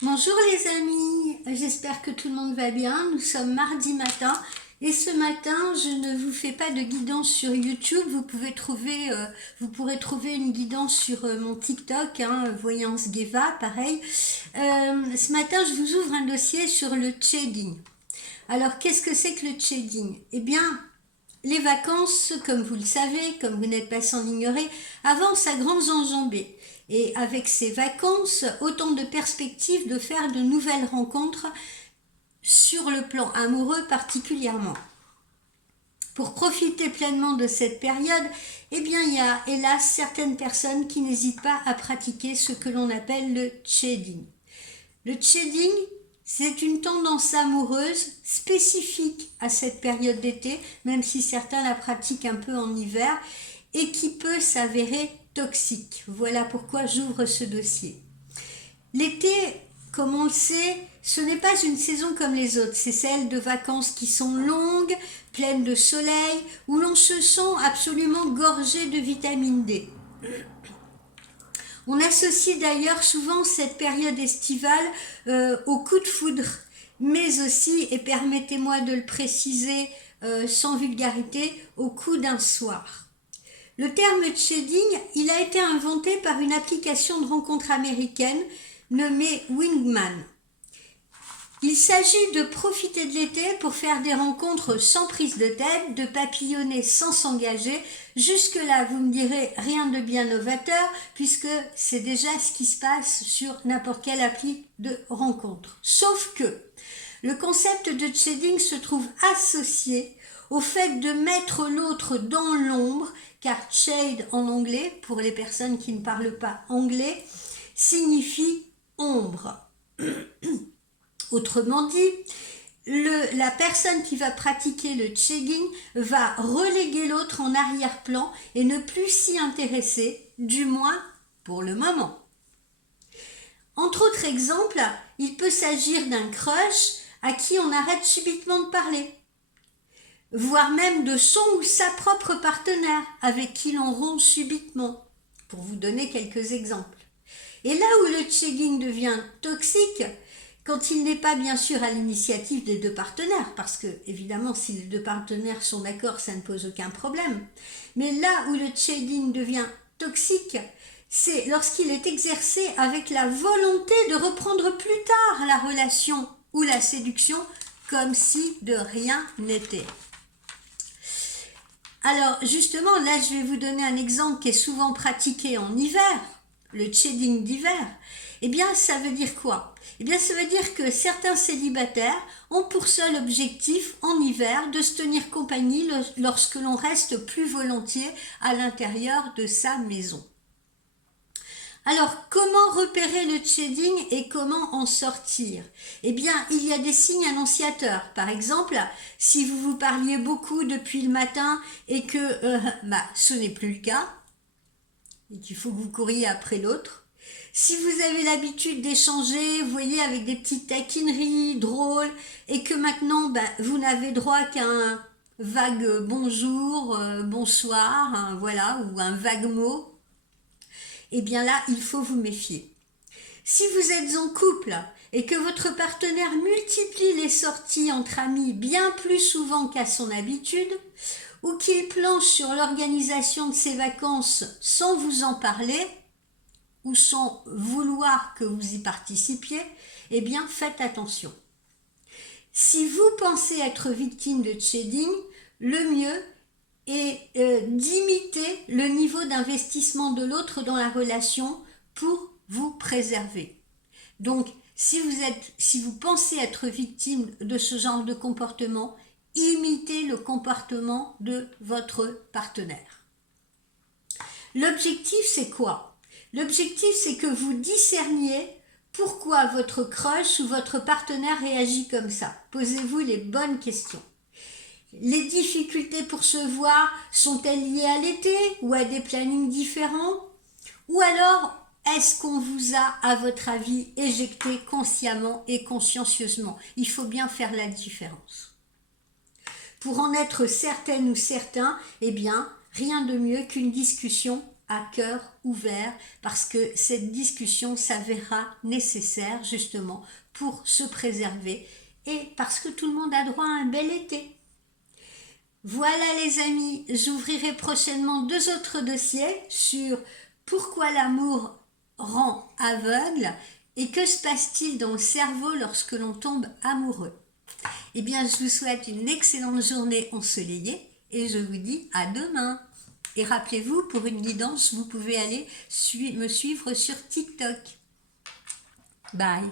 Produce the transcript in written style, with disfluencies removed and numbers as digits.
Bonjour les amis, j'espère que tout le monde va bien. Nous sommes mardi matin et ce matin je ne vous fais pas de guidance sur YouTube. Vous pourrez trouver une guidance sur mon TikTok, Voyance Geva, pareil. Ce matin je vous ouvre un dossier sur le shading. Alors qu'est-ce que c'est que le shading? Eh bien, les vacances, comme vous le savez, comme vous n'êtes pas sans l'ignorer, avancent à grandes enjambées. Et avec ces vacances, autant de perspectives de faire de nouvelles rencontres sur le plan amoureux particulièrement. Pour profiter pleinement de cette période, eh bien, il y a hélas certaines personnes qui n'hésitent pas à pratiquer ce que l'on appelle le shading. Le shading, c'est une tendance amoureuse spécifique à cette période d'été, même si certains la pratiquent un peu en hiver, et qui peut s'avérer toxique. Voilà pourquoi j'ouvre ce dossier. L'été, comme on le sait, ce n'est pas une saison comme les autres, c'est celle de vacances qui sont longues, pleines de soleil, où l'on se sent absolument gorgé de vitamine D. On associe d'ailleurs souvent cette période estivale au coup de foudre, mais aussi, et permettez-moi de le préciser sans vulgarité, au coup d'un soir. Le terme shading, il a été inventé par une application de rencontre américaine nommée Wingman. Il s'agit de profiter de l'été pour faire des rencontres sans prise de tête, de papillonner sans s'engager. Jusque-là, vous me direz rien de bien novateur, puisque c'est déjà ce qui se passe sur n'importe quelle appli de rencontre. Sauf que le concept de shading se trouve associé au fait de mettre l'autre dans l'ombre, car shade en anglais, pour les personnes qui ne parlent pas anglais, signifie ombre. Autrement dit, la personne qui va pratiquer le shading va reléguer l'autre en arrière-plan et ne plus s'y intéresser, du moins pour le moment. Entre autres exemples, il peut s'agir d'un crush à qui on arrête subitement de parler, voire même de son ou sa propre partenaire avec qui l'on rompt subitement, pour vous donner quelques exemples. Et là où le shading devient toxique, quand il n'est pas bien sûr à l'initiative des deux partenaires, parce que évidemment si les deux partenaires sont d'accord, ça ne pose aucun problème, mais là où le shading devient toxique, c'est lorsqu'il est exercé avec la volonté de reprendre plus tard la relation ou la séduction comme si de rien n'était. Alors justement, là je vais vous donner un exemple qui est souvent pratiqué en hiver, le shading d'hiver. Eh bien ça veut dire quoi? Eh bien ça veut dire que certains célibataires ont pour seul objectif en hiver de se tenir compagnie lorsque l'on reste plus volontiers à l'intérieur de sa maison. Alors, comment repérer le shading et comment en sortir? Eh bien, il y a des signes annonciateurs. Par exemple, si vous vous parliez beaucoup depuis le matin et que ce n'est plus le cas, et qu'il faut que vous couriez après l'autre. Si vous avez l'habitude d'échanger, vous voyez, avec des petites taquineries drôles, et que maintenant, vous n'avez droit qu'à un vague bonjour, bonsoir, voilà, ou un vague mot, eh bien là, il faut vous méfier. Si vous êtes en couple et que votre partenaire multiplie les sorties entre amis bien plus souvent qu'à son habitude, ou qu'il planche sur l'organisation de ses vacances sans vous en parler, ou sans vouloir que vous y participiez, eh bien faites attention. Si vous pensez être victime de shading, le mieux et d'imiter le niveau d'investissement de l'autre dans la relation pour vous préserver. Donc, si vous pensez être victime de ce genre de comportement, imitez le comportement de votre partenaire. L'objectif, c'est quoi? L'objectif, c'est que vous discerniez pourquoi votre crush ou votre partenaire réagit comme ça. Posez-vous les bonnes questions. Les difficultés pour se voir sont-elles liées à l'été ou à des plannings différents? Ou alors, est-ce qu'on vous a, à votre avis, éjecté consciemment et consciencieusement? Il faut bien faire la différence. Pour en être certaine ou certain, eh bien, rien de mieux qu'une discussion à cœur ouvert parce que cette discussion s'avérera nécessaire justement pour se préserver et parce que tout le monde a droit à un bel été. Voilà les amis, j'ouvrirai prochainement 2 autres dossiers sur pourquoi l'amour rend aveugle et que se passe-t-il dans le cerveau lorsque l'on tombe amoureux. Eh bien, je vous souhaite une excellente journée ensoleillée et je vous dis à demain. Et rappelez-vous, pour une guidance, vous pouvez aller me suivre sur TikTok. Bye.